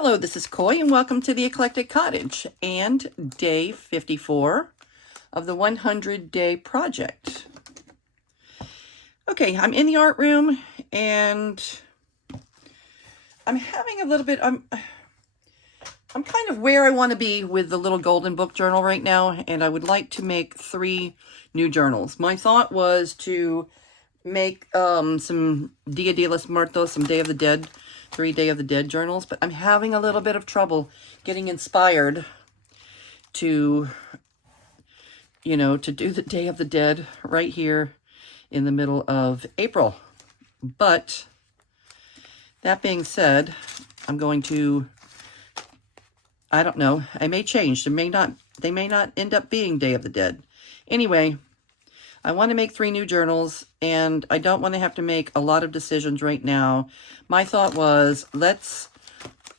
Hello, this is Coy, and welcome to the Eclectic Cottage and day 54 of the 100-day project. Okay, I'm in the art room, and I'm having a little bit, I'm kind of where I want to be with the little golden book journal right now, and I would like to make 3 new journals. My thought was to make some Dia de los Muertos, some Day of the Dead, 3 Day of the Dead journals, but I'm having a little bit of trouble getting inspired to, to do the Day of the Dead right here in the middle of April. But that being said, I'm going to, I don't know, I may change. They may not end up being Day of the Dead. Anyway, I want to make 3 new journals, and I don't want to have to make a lot of decisions right now. My thought was, let's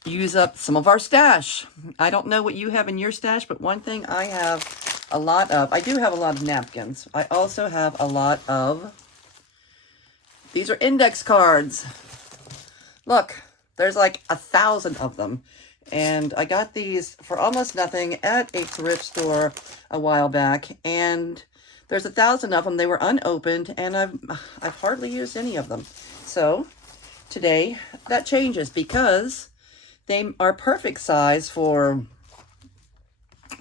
use up some of our stash. I don't know what you have in your stash, but one thing I have a lot of, I do have a lot of napkins. I also have a lot of, these are index cards. Look, there's like 1,000 of them. And I got these for almost nothing at a thrift store a while back, and there's 1,000 of them. They were unopened, and I've hardly used any of them. So today that changes because they are perfect size for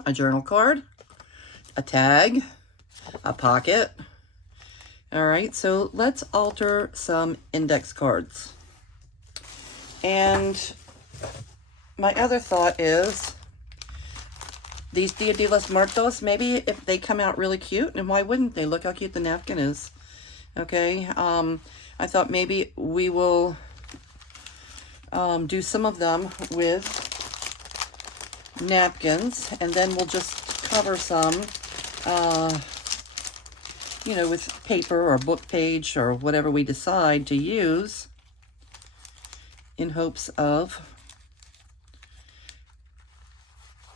a journal card, a tag, a pocket. All right, so let's alter some index cards. And my other thought is, these Dia de los Muertos, maybe if they come out really cute, and why wouldn't they? Look how cute the napkin is. Okay, I thought maybe we will do some of them with napkins, and then we'll just cover some, with paper or book page or whatever we decide to use, in hopes of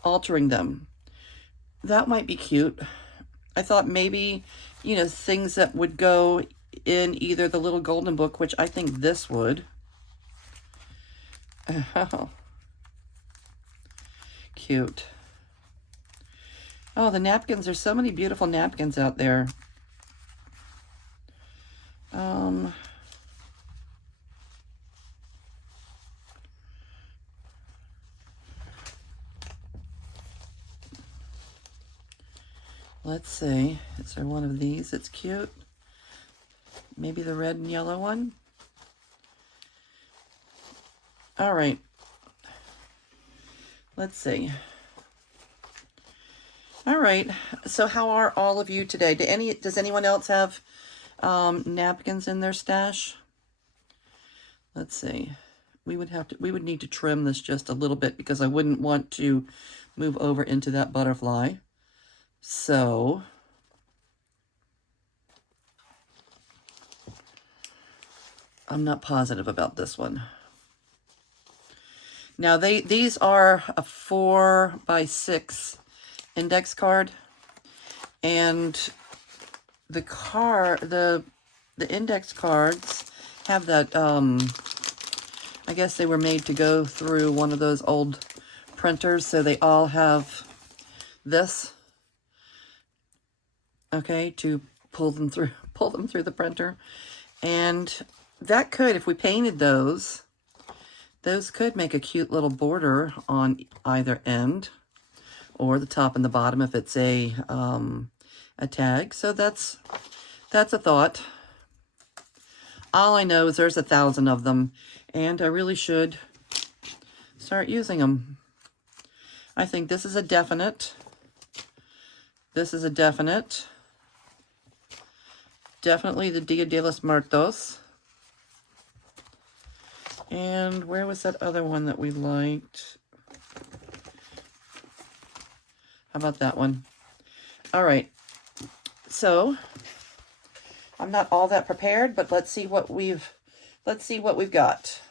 altering them. That might be cute. I thought maybe, things that would go in either the little golden book, which I think this would. Oh, cute. Oh, the napkins. There's so many beautiful napkins out there. Let's see. Is there one of these that's cute? Maybe the red and yellow one? All right. Let's see. All right. So how are all of you today? Does anyone else have napkins in their stash? Let's see. We would need to trim this just a little bit because I wouldn't want to move over into that butterfly. So I'm not positive about this one. Now these are a 4x6 index card, and the index cards have that, I guess they were made to go through one of those old printers, so they all have this, okay, to pull them through the printer. And that could, if we painted those could make a cute little border on either end, or the top and the bottom if it's a tag. So that's a thought. All I know is there's 1,000 of them, and I really should start using them. I think this is a definite. This is a definite. Definitely the Dia de los Muertos. And where was that other one that we liked? How about that one? All right. So I'm not all that prepared, but let's see what we've got.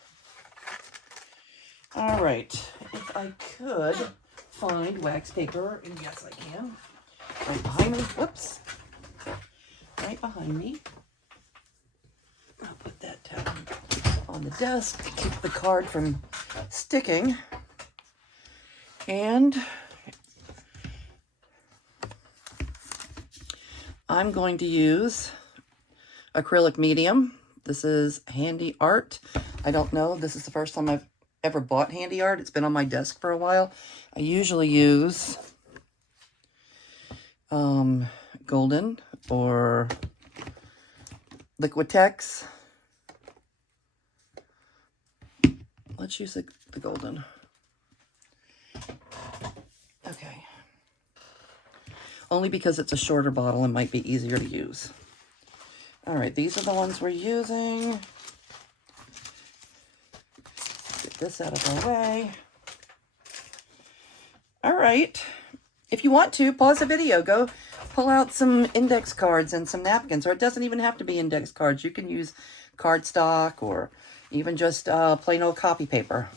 All right. If I could find wax paper, and yes, I can. Right behind me. Whoops. Right behind me. I'll put that down on the desk to keep the card from sticking. And I'm going to use acrylic medium. This is Handy Art. I don't know. This is the first time I've ever bought Handy Art. It's been on my desk for a while. I usually use Golden or Liquitex. Let's use the Golden. Okay. Only because it's a shorter bottle and might be easier to use. All right, these are the ones we're using. Get this out of our way. All right. If you want to, pause the video. Go pull out some index cards and some napkins. Or it doesn't even have to be index cards. You can use cardstock or even just plain old copy paper.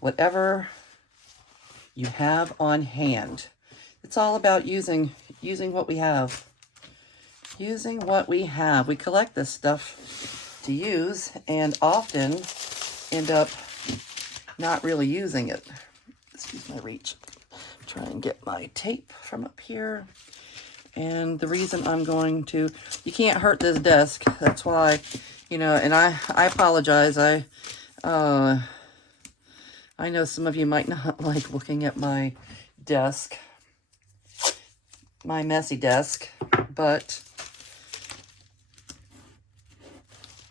Whatever you have on hand. It's all about using what we have. Using what we have. We collect this stuff to use and often end up not really using it. Excuse my reach. Try and get my tape from up here. And the reason I'm going to, you can't hurt this desk. That's why, you know, and I apologize. I know some of you might not like looking at my desk, my messy desk, but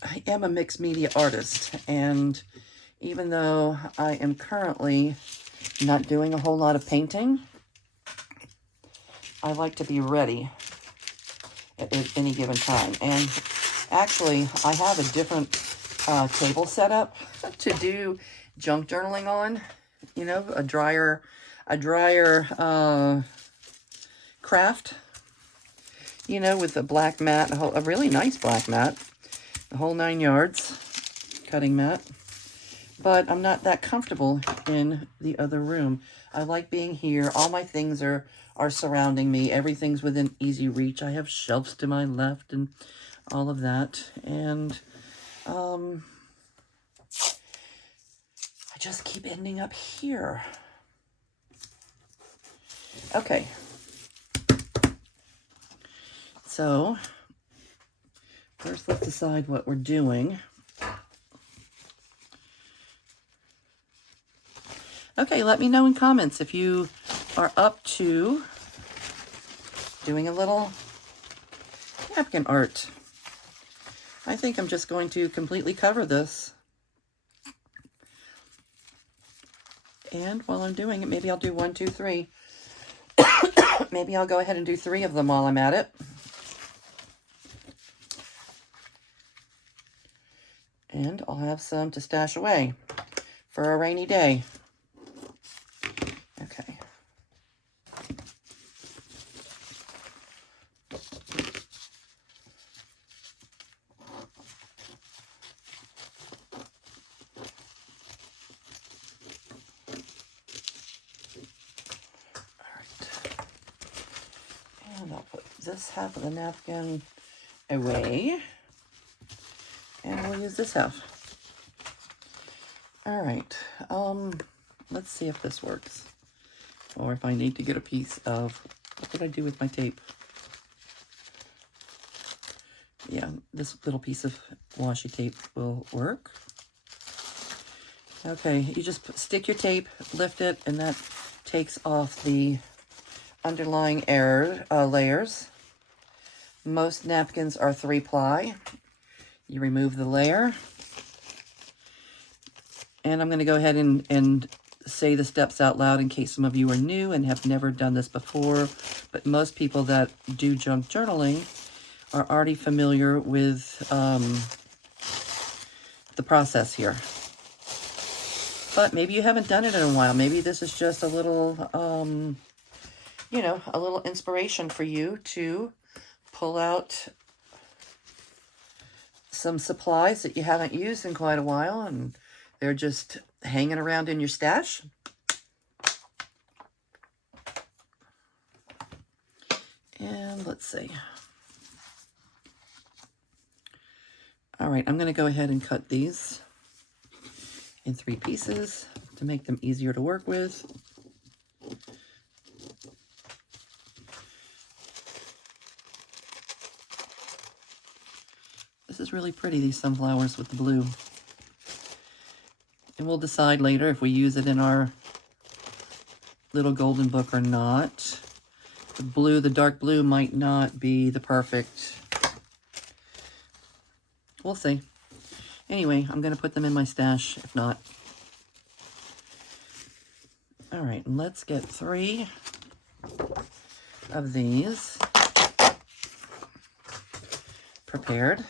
I am a mixed media artist, and even though I am currently not doing a whole lot of painting, I like to be ready at any given time. And actually, I have a different table set up to do junk journaling on. You know, a drier craft. You know, with a black mat, a really nice black mat. The whole 9 yards, cutting mat. But I'm not that comfortable in the other room. I like being here. All my things are surrounding me. Everything's within easy reach. I have shelves to my left and all of that. And I just keep ending up here. Okay. So first, let's decide what we're doing. Okay, let me know in comments if you are up to doing a little napkin art. I think I'm just going to completely cover this. And while I'm doing it, maybe I'll do 1, 2, 3. Maybe I'll go ahead and do 3 of them while I'm at it. And I'll have some to stash away for a rainy day. Okay. All right. And I'll put this half of the napkin away. And we'll use this half. All right. Let's see if this works. Or if I need to get a piece of, what did I do with my tape? Yeah, this little piece of washi tape will work. Okay, you just stick your tape, lift it, and that takes off the underlying layers. Most napkins are 3-ply. You remove the layer. And I'm going to go ahead and say the steps out loud in case some of you are new and have never done this before. But most people that do junk journaling are already familiar with the process here. But maybe you haven't done it in a while. Maybe this is just a little, you know, a little inspiration for you to pull out some supplies that you haven't used in quite a while and they're just hanging around in your stash. And let's see. All right, I'm going to go ahead and cut these in 3 pieces to make them easier to work with. really pretty, these sunflowers with the blue. And we'll decide later if we use it in our little golden book or not. The blue, the dark blue might not be the perfect. We'll see. Anyway, I'm going to put them in my stash if not. All right, let's get 3 of these prepared.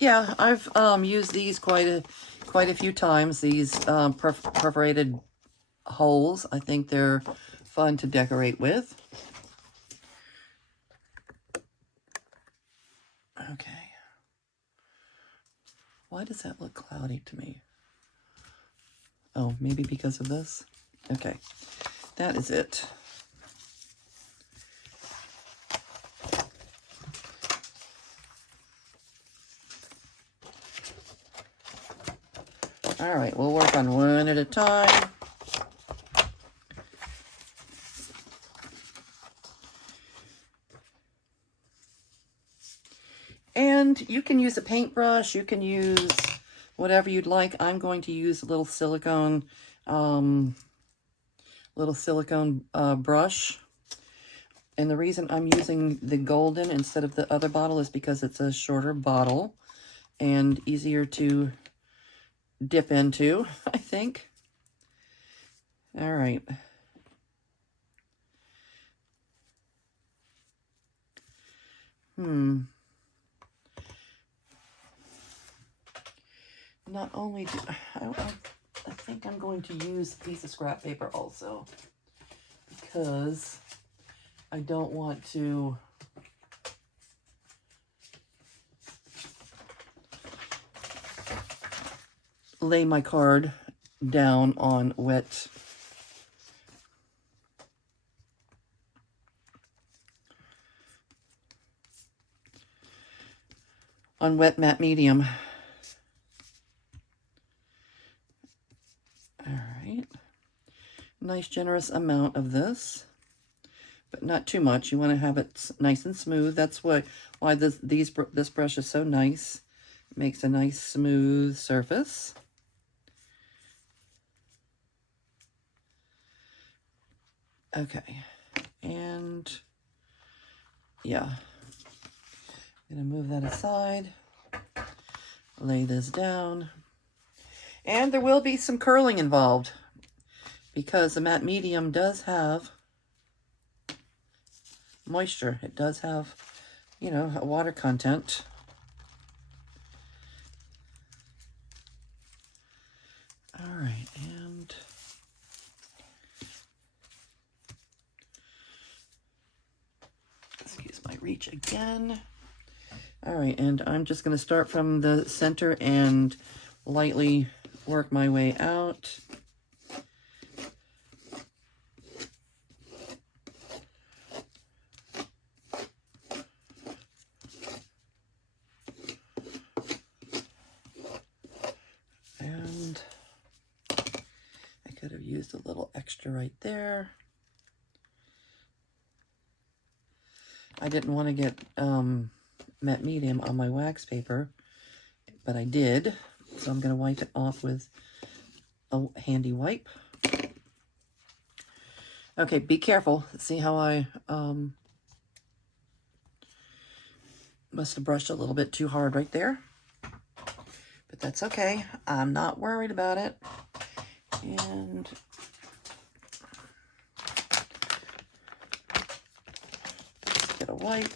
Yeah, I've used these quite a few times. These perforated holes. I think they're fun to decorate with. Okay. Why does that look cloudy to me? Oh, maybe because of this? Okay, that is it. All right, we'll work on one at a time. And you can use a paintbrush, you can use whatever you'd like. I'm going to use a little silicone brush. And the reason I'm using the golden instead of the other bottle is because it's a shorter bottle and easier to dip into, I think. All right. Not only do I think I'm going to use a piece of scrap paper also, because I don't want to lay my card down on wet matte medium. All right, nice generous amount of this, but not too much. You want to have it nice and smooth. That's why this brush is so nice. It makes a nice smooth surface. Okay, and yeah, I'm gonna move that aside, lay this down, and there will be some curling involved because the matte medium does have moisture. It does have, you know, a water content. All right, and excuse my reach again. All right, and I'm just going to start from the center and lightly work my way out. And I could have used a little extra right there. I didn't want to get matte medium on my wax paper, but I did. So I'm going to wipe it off with a handy wipe. Okay, be careful. See how I must have brushed a little bit too hard right there. But that's okay. I'm not worried about it. And get a wipe.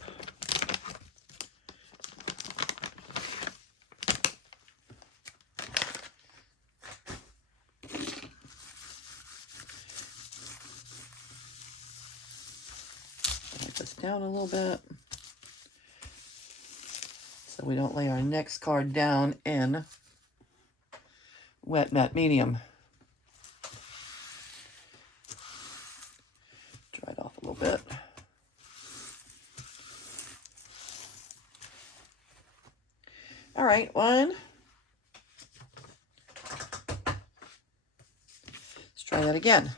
Wipe this down a little bit so we don't lay our next card down in wet matte medium. Dry it off a little bit. All right, one. Let's try that again.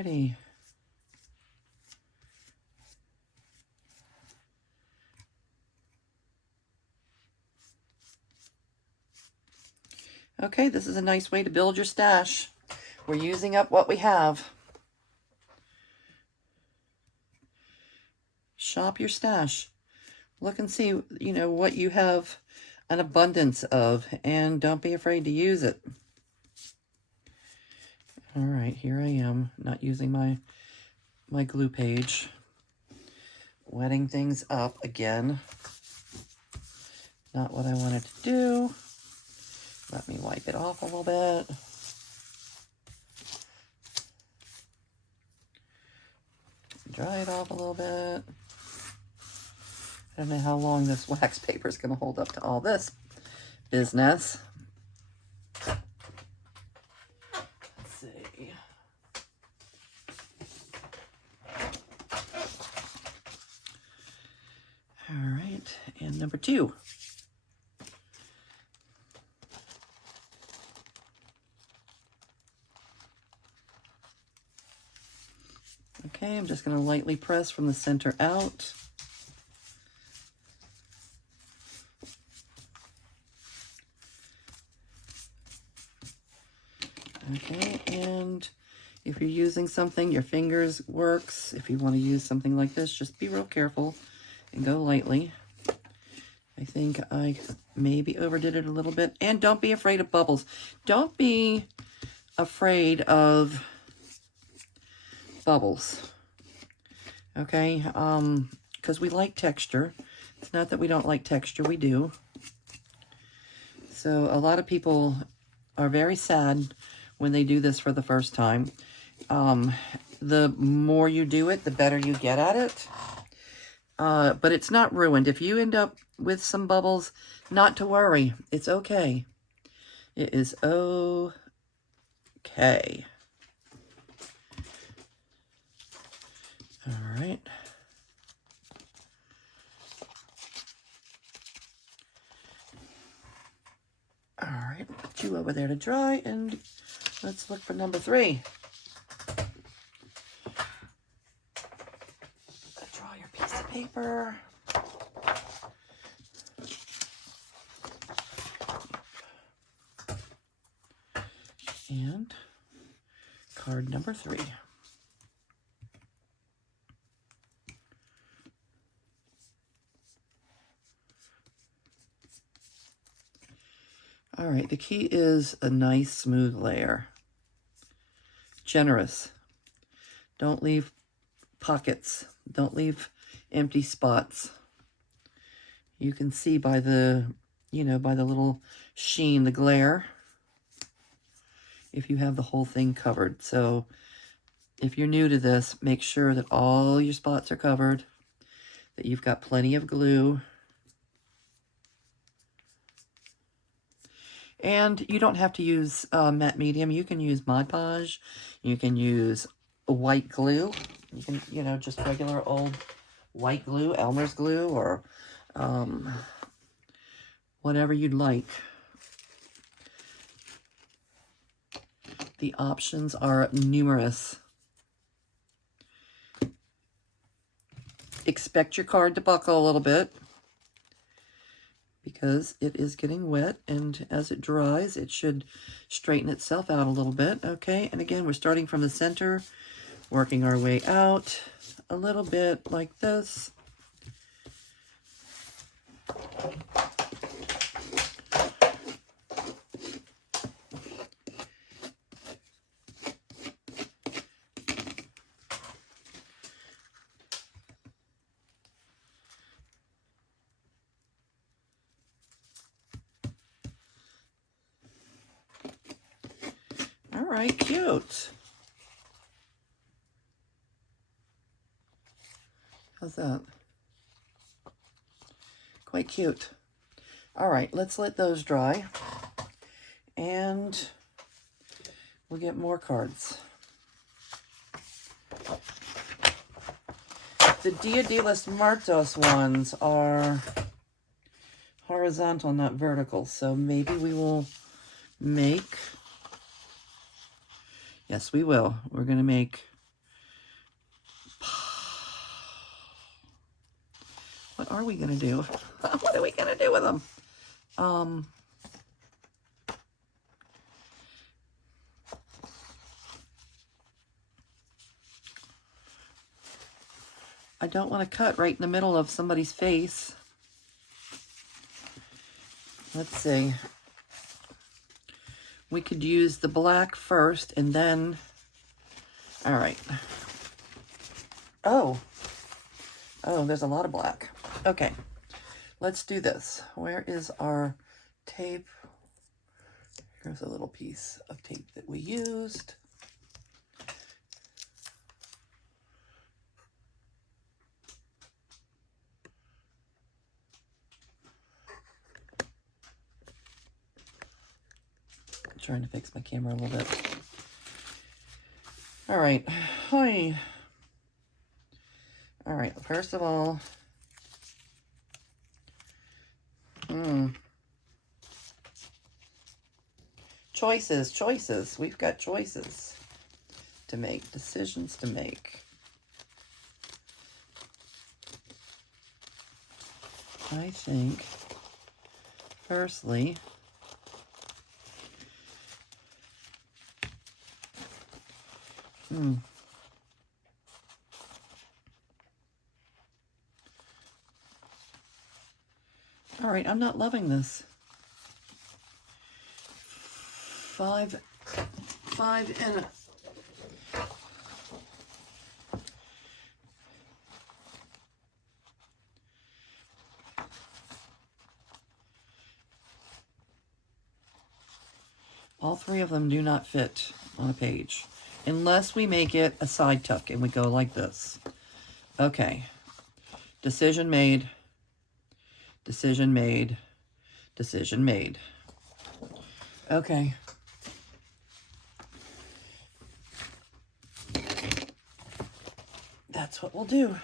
Alrighty. Okay, this is a nice way to build your stash. We're using up what we have. Shop your stash. Look and see, you know, what you have an abundance of, and don't be afraid to use it. All right, here I am, not using my glue page. Wetting things up again. Not what I wanted to do. Let me wipe it off a little bit. Dry it off a little bit. I don't know how long this wax paper is going to hold up to all this business. Let's see. All right, and number 2. Okay, I'm just going to lightly press from the center out. Okay, and if you're using something, your fingers works. If you want to use something like this, just be real careful and go lightly. I think I maybe overdid it a little bit. And don't be afraid of bubbles. Don't be afraid of bubbles. Okay, because we like texture. It's not that we don't like texture, we do. So a lot of people are very sad when they do this for the first time. The more you do it, the better you get at it. But it's not ruined. If you end up with some bubbles, not to worry. It's okay. It is okay. All right. All right, put you over there to dry, and let's look for number 3. Draw your piece of paper. And card number 3. All right, the key is a nice smooth layer. Generous. Don't leave pockets. Don't leave empty spots. You can see by the, by the little sheen, the glare, if you have the whole thing covered. So if you're new to this, make sure that all your spots are covered, that you've got plenty of glue. And you don't have to use matte medium. You can use Mod Podge. You can use white glue. You can, just regular old white glue, Elmer's glue, or whatever you'd like. The options are numerous. Expect your card to buckle a little bit, because it is getting wet, and as it dries, it should straighten itself out a little bit. Okay, and again, we're starting from the center, working our way out a little bit like this. All right, cute. How's that? Quite cute. All right, let's let those dry, and we'll get more cards. The Dia de los Muertos ones are horizontal, not vertical, so maybe we will make... Yes, we will. We're going to make are we going to do? What are we going to do with them? I don't want to cut right in the middle of somebody's face. Let's see. We could use the black first and then, all right. Oh, there's a lot of black. Okay, let's do this. Where is our tape? Here's a little piece of tape that we used. I'm trying to fix my camera a little bit. All right. Hi. All right, first of all, choices. We've got choices to make, decisions to make. I think, firstly, all right, I'm not loving this. Five and a... All three of them do not fit on a page, unless we make it a side tuck and we go like this. Okay, decision made, decision made, decision made. Okay. That's what we'll do.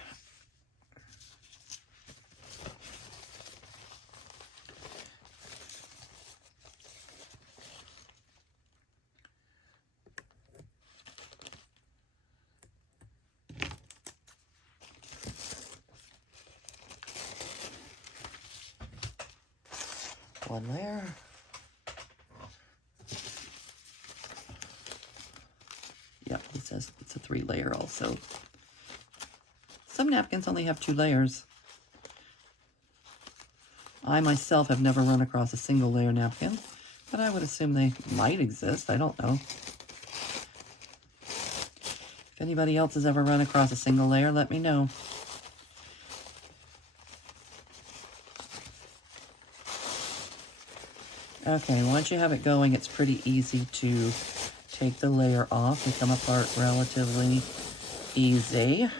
One layer. Yep, it says it's a 3-layer also. Some napkins only have 2 layers. I myself have never run across a single layer napkin, but I would assume they might exist. I don't know. If anybody else has ever run across a single layer, let me know. Okay, once you have it going, it's pretty easy to take the layer off. They come apart relatively easy.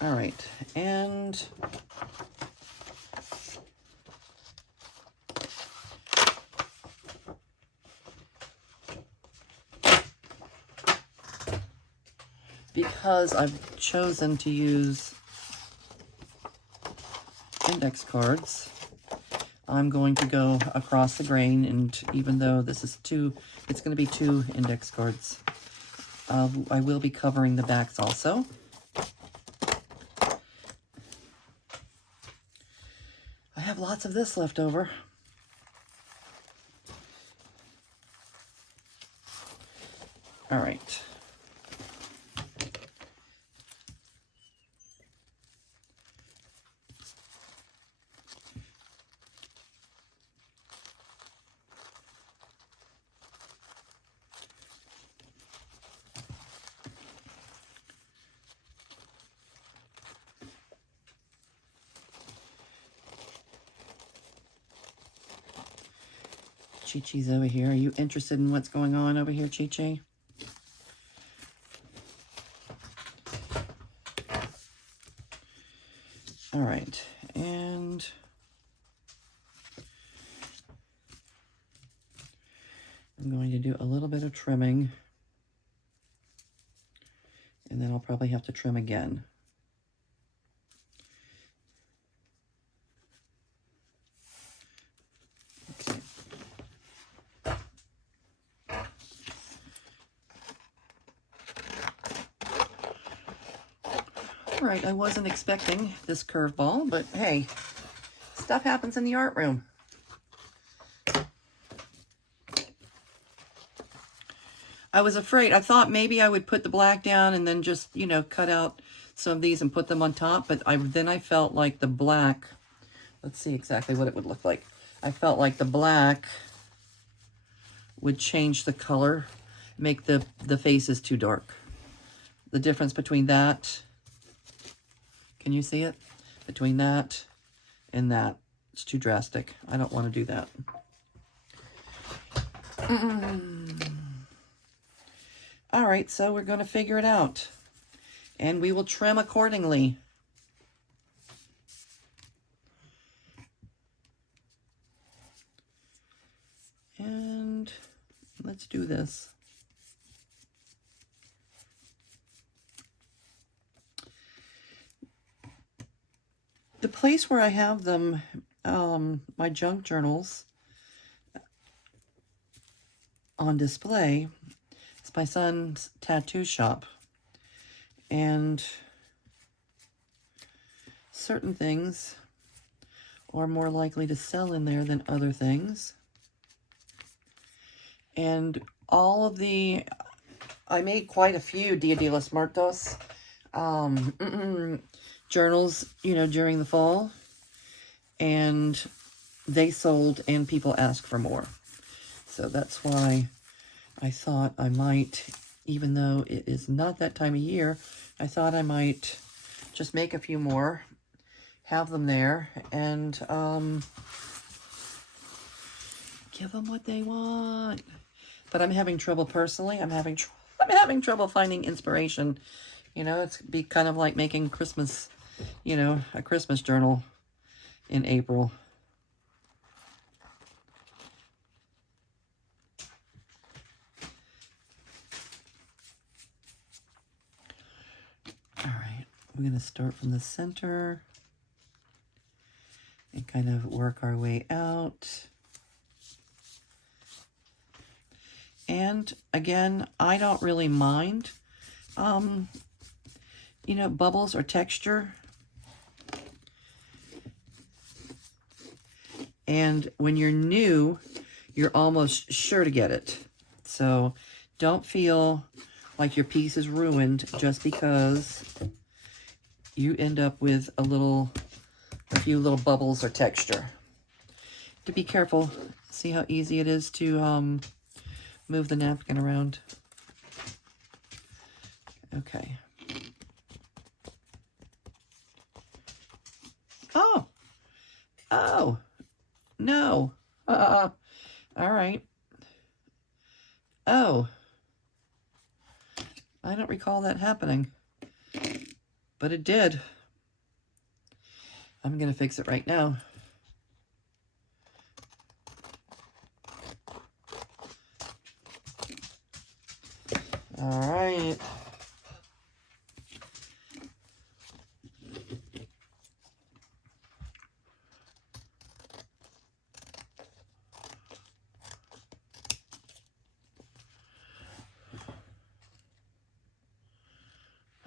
All right, and because I've chosen to use index cards, I'm going to go across the grain, and even though this is it's going to be 2 index cards. I will be covering the backs also. I have lots of this left over. All right. Chi-Chi's over here. Are you interested in what's going on over here, Chi-Chi? All right, and I'm going to do a little bit of trimming And then I'll probably have to trim again. Okay. All right, I wasn't expecting this curveball, but hey, stuff happens in the art room. I was afraid. I thought maybe I would put the black down and then just, you know, cut out some of these and put them on top. But then I felt like the black, let's see exactly what it would look like. I felt like the black would change the color, make the faces too dark. The difference between that, can you see it? Between that and that, it's too drastic. I don't want to do that. All right, so we're going to figure it out. And we will trim accordingly. And let's do this. The place where I have them, my junk journals on display, it's my son's tattoo shop. And certain things are more likely to sell in there than other things. And all of the, I made quite a few Dia de los Muertos journals, you know, during the fall. And they sold and people asked for more. So that's why I thought I might, even though it is not that time of year, I thought I might just make a few more, have them there, and give them what they want. But I'm having trouble personally. I'm having trouble finding inspiration. You know, it's be kind of like making Christmas, you know, a Christmas journal in April. All right, we're going to start from the center and kind of work our way out. And again, I don't really mind, you know, bubbles or texture. And when you're new, you're almost sure to get it. So don't feel like your piece is ruined just because you end up with a few little bubbles or texture. To be careful. See how easy it is to move the napkin around. Okay. Oh, no. All right. Oh, I don't recall that happening, but it did. I'm going to fix it right now. All right.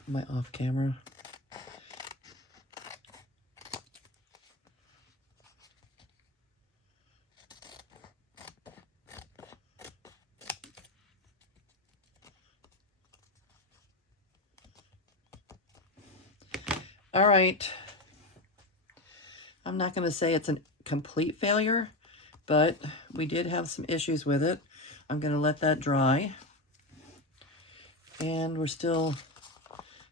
My off camera. All right. I'm not going to say it's a complete failure, but we did have some issues with it. I'm going to let that dry. And we're still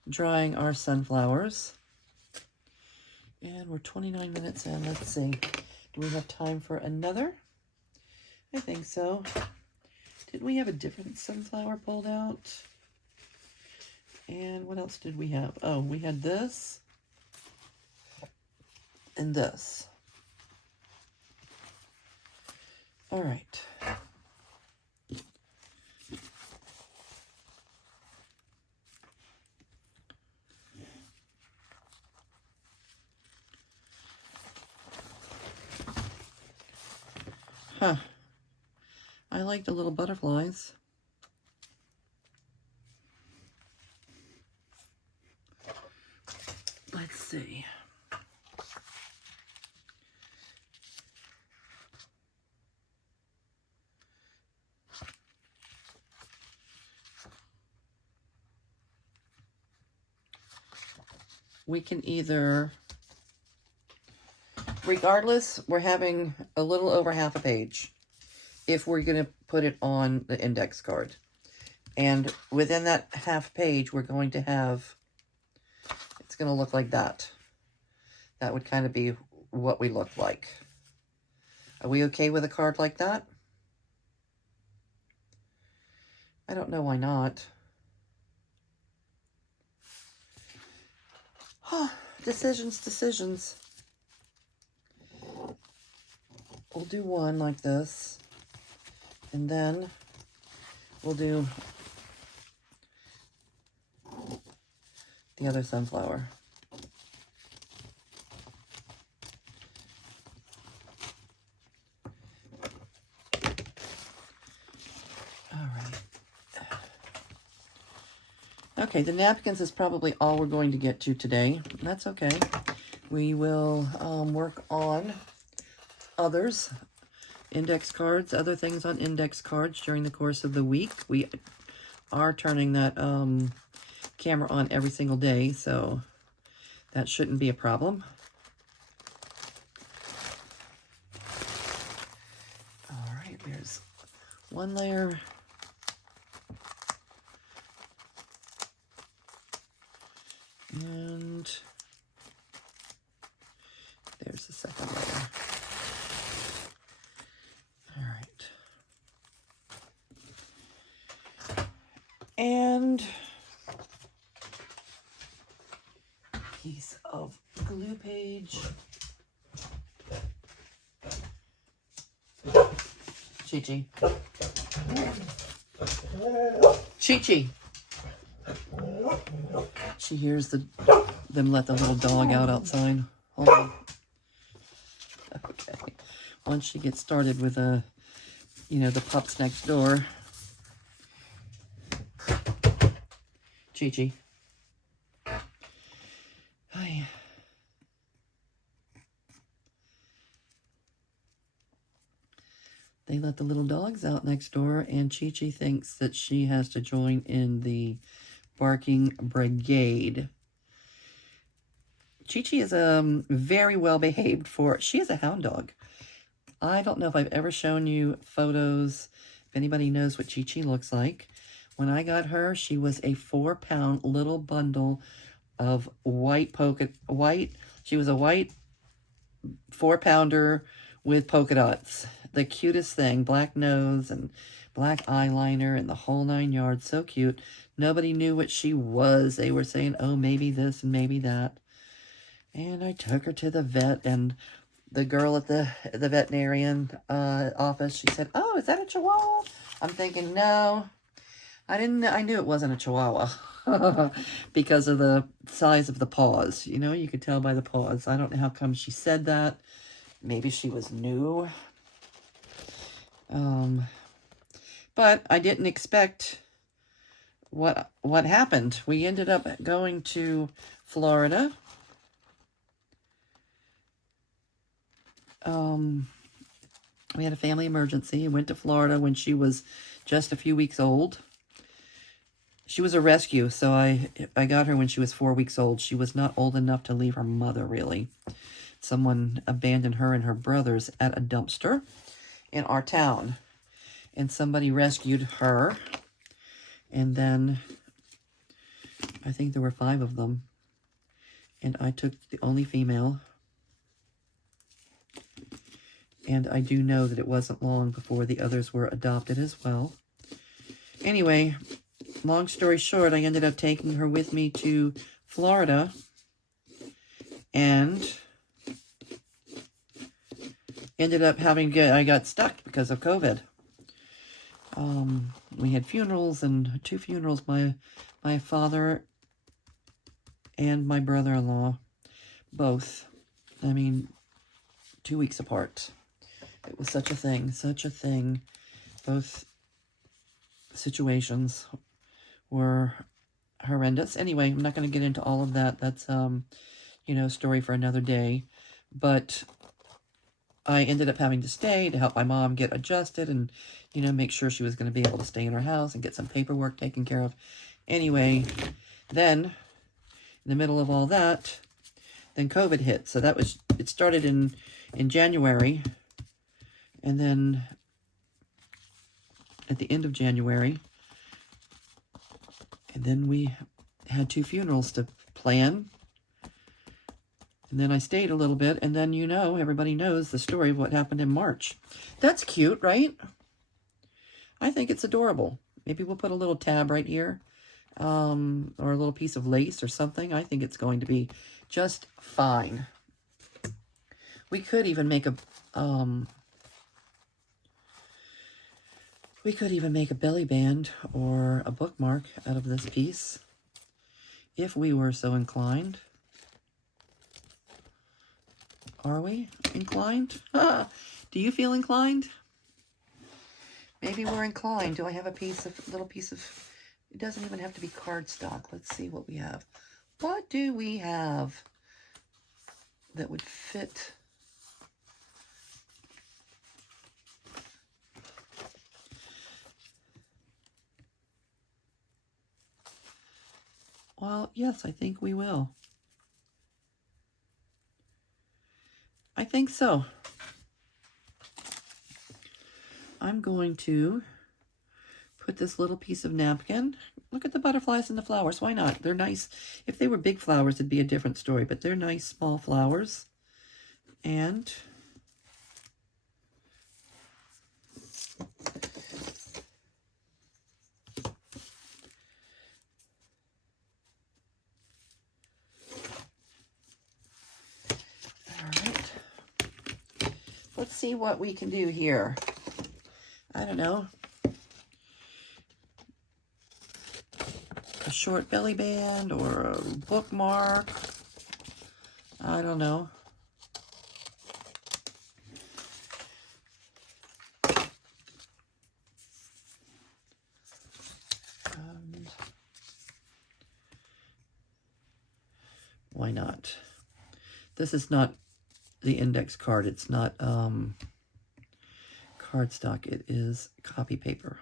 drying our sunflowers. And we're 29 minutes in. Let's see. Do we have time for another? I think so. Did we have a different sunflower pulled out? And what else did we have? Oh, we had this and this. All right. Huh. I like the little butterflies. Let's see. We can either, regardless, we're having a little over half a page if we're going to put it on the index card. And within that half page, we're going to have, it's going to look like that. That would kind of be what we look like. Are we okay with a card like that? I don't know why not. Decisions. We'll do one like this. And then we'll do the other sunflower. All right. Okay, the napkins is probably all we're going to get to today. That's okay. We will work on others, index cards, other things on index cards during the course of the week. We are turning that camera on every single day, so that shouldn't be a problem. All right, there's one layer. And there's the second layer. All right. And piece of glue page. Chi-Chi. Chi-Chi. She hears them let the little dog out outside. Hold on. Okay. Once she gets started with the pups next door. Chi-Chi. Hi. They let the little dogs out next door, and Chi-Chi thinks that she has to join in the barking brigade. Chi-Chi is very well behaved she is a hound dog. I don't know if I've ever shown you photos, if anybody knows what Chi-Chi looks like. When I got her, she was a 4-pound little bundle of she was a white 4-pounder with polka dots. The cutest thing, black nose and black eyeliner and the whole 9 yards. So cute. Nobody knew what she was. They were saying, oh, maybe this and maybe that. And I took her to the vet, and the girl at the veterinarian office, she said, oh, is that a Chihuahua? I'm thinking, no. I knew it wasn't a Chihuahua because of the size of the paws. You could tell by the paws. I don't know how come she said that. Maybe she was new. But I didn't expect what happened. We ended up going to Florida. We had a family emergency. Went to Florida when she was just a few weeks old. She was a rescue, so I got her when she was 4 weeks old. She was not old enough to leave her mother, really. Someone abandoned her and her brothers at a dumpster in our town. And somebody rescued her. And then I think there were 5 of them. And I took the only female. And I do know that it wasn't long before the others were adopted as well. Anyway, long story short, I ended up taking her with me to Florida. And ended up I got stuck because of COVID. We had funerals, and 2 funerals. My father and my brother-in-law, both. 2 weeks apart. It was such a thing, such a thing. Both situations were horrendous. Anyway, I'm not going to get into all of that. That's, you know, story for another day. But I ended up having to stay to help my mom get adjusted and, you know, make sure she was going to be able to stay in her house and get some paperwork taken care of. Anyway, then, in the middle of all that, then COVID hit. So that was, it started in January. And then at the end of January, and then we had 2 funerals to plan. And then I stayed a little bit, and then, you know, everybody knows the story of what happened in March. That's cute, right? I think it's adorable. Maybe we'll put a little tab right here, or a little piece of lace or something. I think it's going to be just fine. We could even make a, belly band or a bookmark out of this piece, if we were so inclined. Are we inclined? Do you feel inclined? Maybe we're inclined. Do I have a little piece of, it doesn't even have to be cardstock. Let's see what we have. What do we have that would fit? Well, yes, I think we will. I think so. I'm going to put this little piece of napkin. Look at the butterflies and the flowers. Why not? They're nice. If they were big flowers, it'd be a different story, but they're nice small flowers. And let's see what we can do here. I don't know. A short belly band or a bookmark. I don't know. Why not? This is not the index card. It's not cardstock. It is copy paper.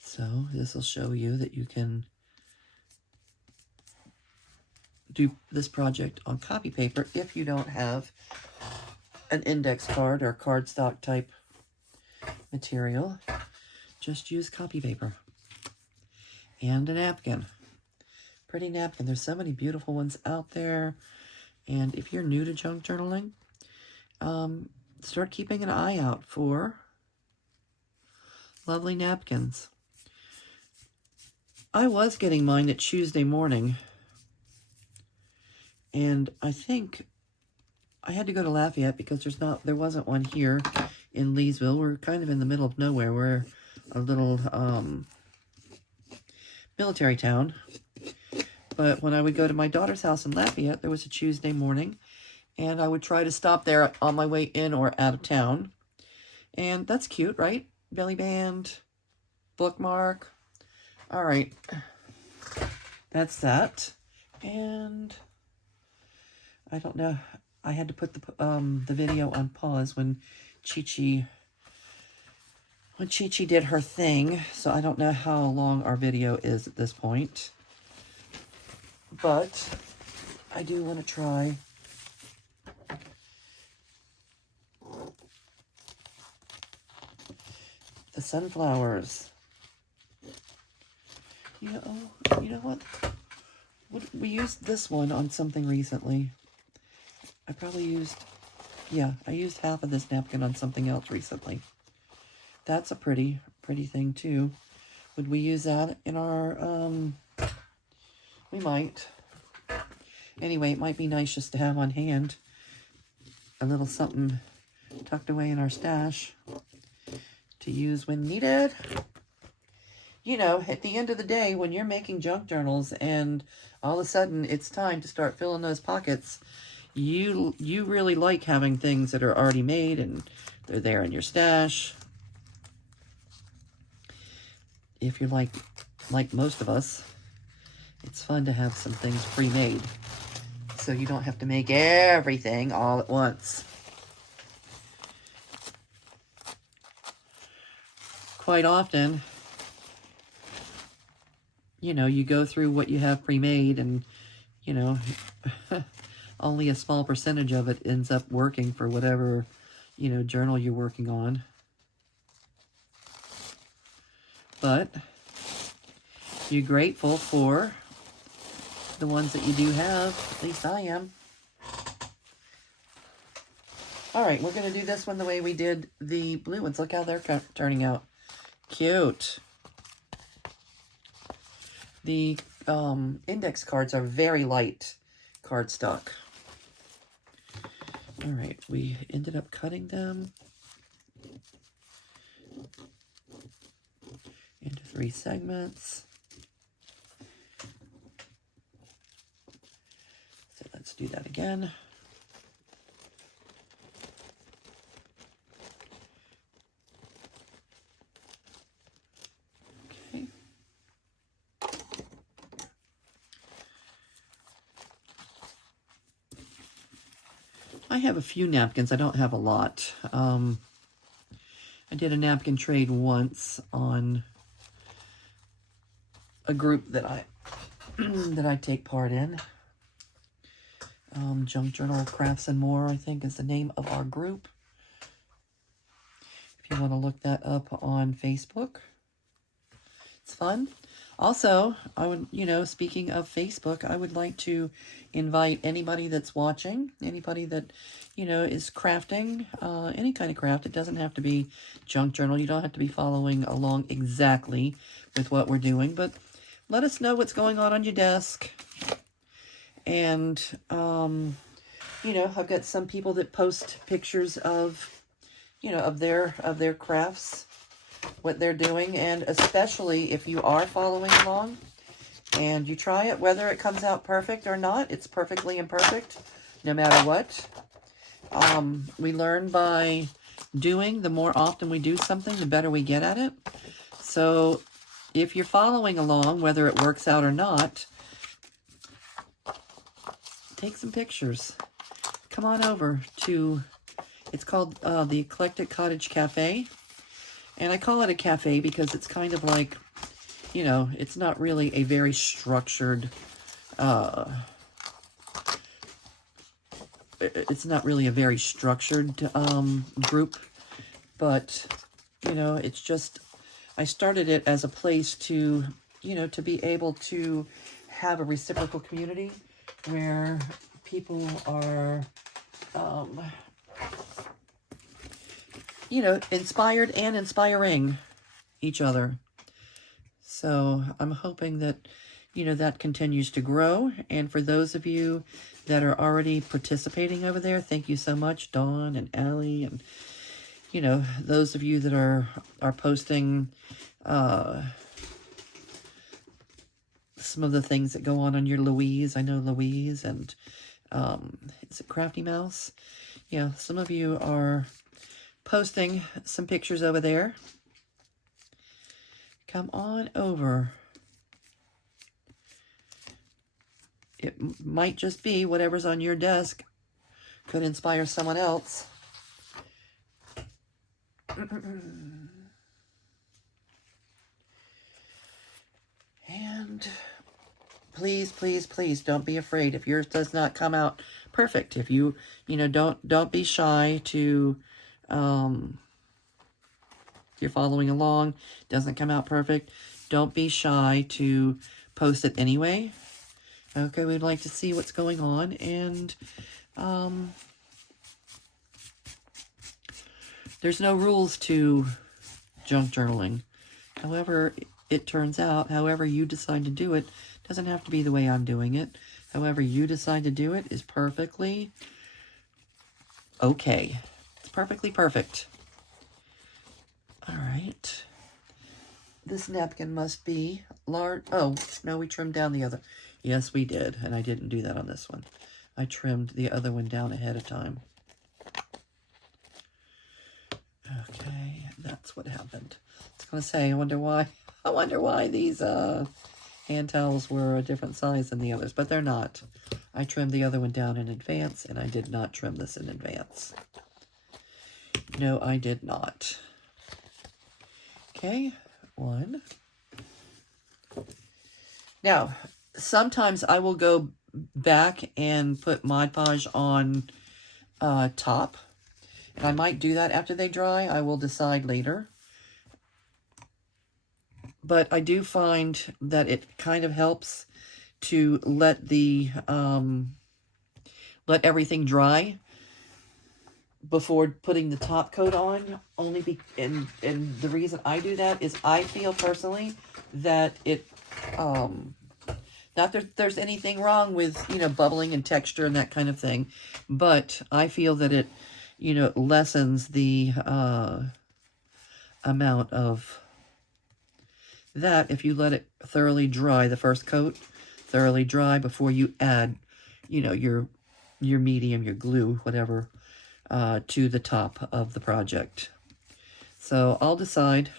So this will show you that you can do this project on copy paper if you don't have an index card or cardstock type material. Just use copy paper and a napkin. Pretty napkin. There's so many beautiful ones out there. And if you're new to junk journaling, start keeping an eye out for lovely napkins. I was getting mine at Tuesday morning, and I think I had to go to Lafayette because there wasn't one here in Leesville. We're kind of in the middle of nowhere. We're a little military town. But when I would go to my daughter's house in Lafayette, there was a Tuesday morning, and I would try to stop there on my way in or out of town. And that's cute, right? Belly band, bookmark. All right. That's that. And I don't know. I had to put the video on pause when Chi-Chi did her thing. So I don't know how long our video is at this point. But I do want to try the sunflowers. You know what? We used this one on something recently. I probably used, yeah, I used half of this napkin on something else recently. That's a pretty thing too. Would we use that in our, we might. Anyway, it might be nice just to have on hand a little something tucked away in our stash to use when needed. you know, at the end of the day, when you're making junk journals and all of a sudden it's time to start filling those pockets, you really like having things that are already made and they're there in your stash. If you're like most of us, it's fun to have some things pre-made, so you don't have to make everything all at once. Quite often, you know, you go through what you have pre-made and, you know, only a small percentage of it ends up working for whatever, you know, journal you're working on. But you're grateful for the ones that you do have. At least I am. All right, we're going to do this one the way we did the blue ones. Look how they're turning out. Cute. The index cards are very light cardstock. All right, we ended up cutting them into 3 segments. So let's do that again. Okay. I have a few napkins. I don't have a lot. I did a napkin trade once on a group that I that I take part in. Junk Journal Crafts and More, I think, is the name of our group. If you want to look that up on Facebook, it's fun. Also, I would, you know, speaking of Facebook, I would like to invite anybody that's watching, anybody that, you know, is crafting, any kind of craft. It doesn't have to be junk journal. You don't have to be following along exactly with what we're doing, but let us know what's going on your desk. And, you know, I've got some people that post pictures of, you know, of their crafts, what they're doing. And especially if you are following along and you try it, whether it comes out perfect or not, it's perfectly imperfect, no matter what. We learn by doing. The more often we do something, the better we get at it. So if you're following along, whether it works out or not, take some pictures. Come on over to, it's called the Eclectic Cottage Cafe. And I call it a cafe because it's kind of like, you know, it's not really a very structured, it's not really a very structured group. But, you know, it's just, I started it as a place to, you know, to be able to have a reciprocal community where people are, you know, inspired and inspiring each other. So I'm hoping that, you know, that continues to grow. And for those of you that are already participating over there, thank you so much, Dawn and Allie, and, you know, those of you that are posting some of the things that go on your Louise. I know Louise and is it Crafty Mouse? Yeah, some of you are posting some pictures over there. Come on over. It might just be whatever's on your desk could inspire someone else. And please, please, please don't be afraid if yours does not come out perfect. If you know, don't be shy to, if you're following along, doesn't come out perfect, don't be shy to post it anyway. Okay, we'd like to see what's going on. And there's no rules to junk journaling. However it turns out, however you decide to do it, doesn't have to be the way I'm doing it. However you decide to do it is perfectly okay. It's perfectly perfect. All right. this napkin must be large. Oh, no, we trimmed down the other. Yes, we did, and I didn't do that on this one. I trimmed the other one down ahead of time. Okay, that's what happened. I was going to say, I wonder why these hand towels were a different size than the others, but they're not. I trimmed the other one down in advance, and I did not trim this in advance. No, I did not. Okay, one. Now, sometimes I will go back and put Mod Podge on top. And I might do that after they dry. I will decide later. But I do find that it kind of helps to let the let everything dry before putting the top coat on. And the reason I do that is I feel personally that it not that there's anything wrong with, you know, bubbling and texture and that kind of thing, but I feel that it, you know, lessens the amount of that if you let it thoroughly dry, the first coat thoroughly dry before you add, you know, your medium, your glue, whatever, to the top of the project. So I'll decide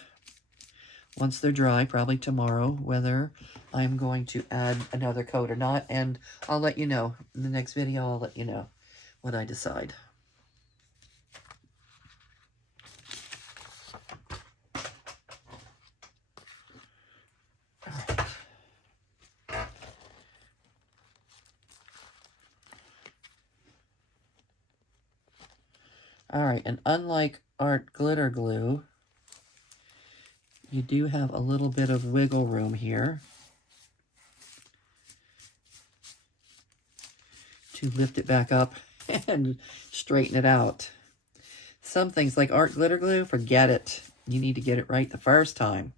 once they're dry, probably tomorrow, whether I'm going to add another coat or not, and I'll let you know. In the next video, I'll let you know what I decide. All right, and unlike art glitter glue, you do have a little bit of wiggle room here to lift it back up and straighten it out. Some things like art glitter glue, forget it. You need to get it right the first time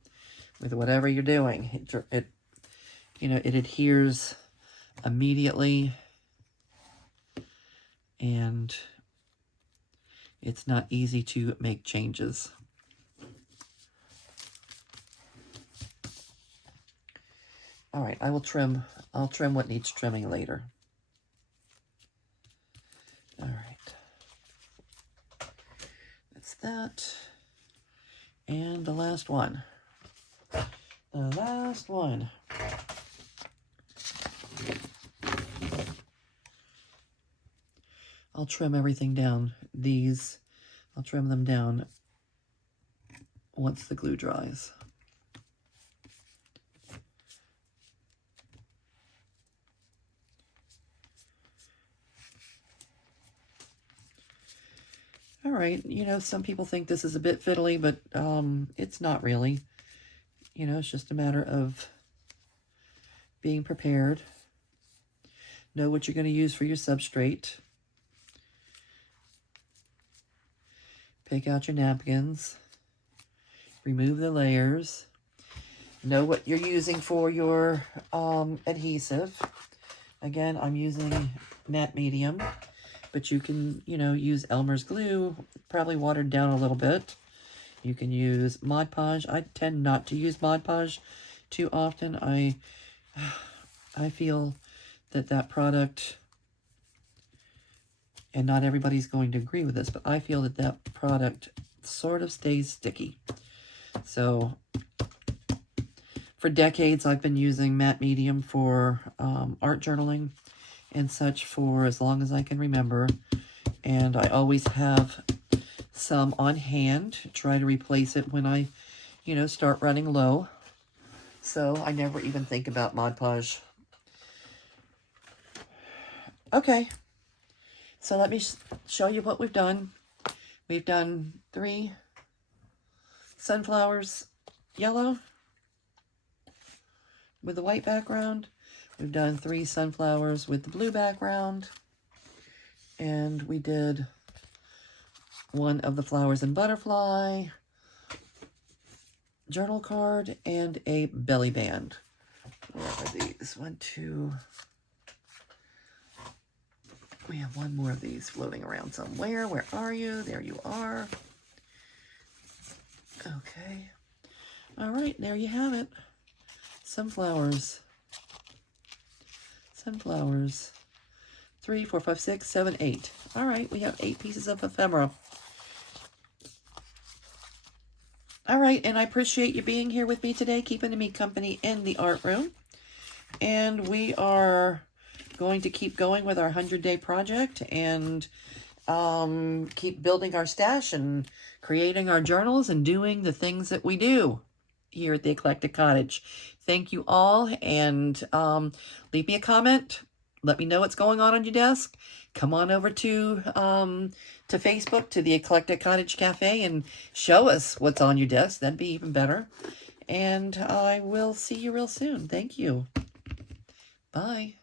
with whatever you're doing. It you know, it adheres immediately, and it's not easy to make changes. All right, I'll trim what needs trimming later. All right. That's that. And the last one. The last one. I'll trim everything down. These, I'll trim them down once the glue dries. All right, you know, some people think this is a bit fiddly, but it's not really. You know, it's just a matter of being prepared. Know what you're going to use for your substrate. Pick out your napkins. Remove the layers. Know what you're using for your adhesive. Again, I'm using matte medium, but you can, you know, use Elmer's glue, probably watered down a little bit. You can use Mod Podge. I tend not to use Mod Podge too often. I feel that product, and not everybody's going to agree with this, but I feel that product sort of stays sticky. So for decades, I've been using matte medium for art journaling and such for as long as I can remember. And I always have some on hand to try to replace it when I, you know, start running low. So I never even think about Mod Podge. Okay, so let me show you what we've done. We've done 3 sunflowers yellow with the white background. We've done 3 sunflowers with the blue background. And we did one of the flowers and butterfly, journal card, and a belly band. Where are these? 1, 2. We have one more of these floating around somewhere. Where are you? There you are. Okay. All right, there you have it. Sunflowers. Sunflowers. 3, 4, 5, 6, 7, 8. All right, we have 8 pieces of ephemera. All right, and I appreciate you being here with me today, keeping me company in the art room. And we are going to keep going with our 100-day project and keep building our stash and creating our journals and doing the things that we do here at the Eclectic Cottage. Thank you all, and leave me a comment. Let me know what's going on your desk. Come on over to Facebook, to the Eclectic Cottage Cafe, and show us what's on your desk. That'd be even better. And I will see you real soon. Thank you. Bye.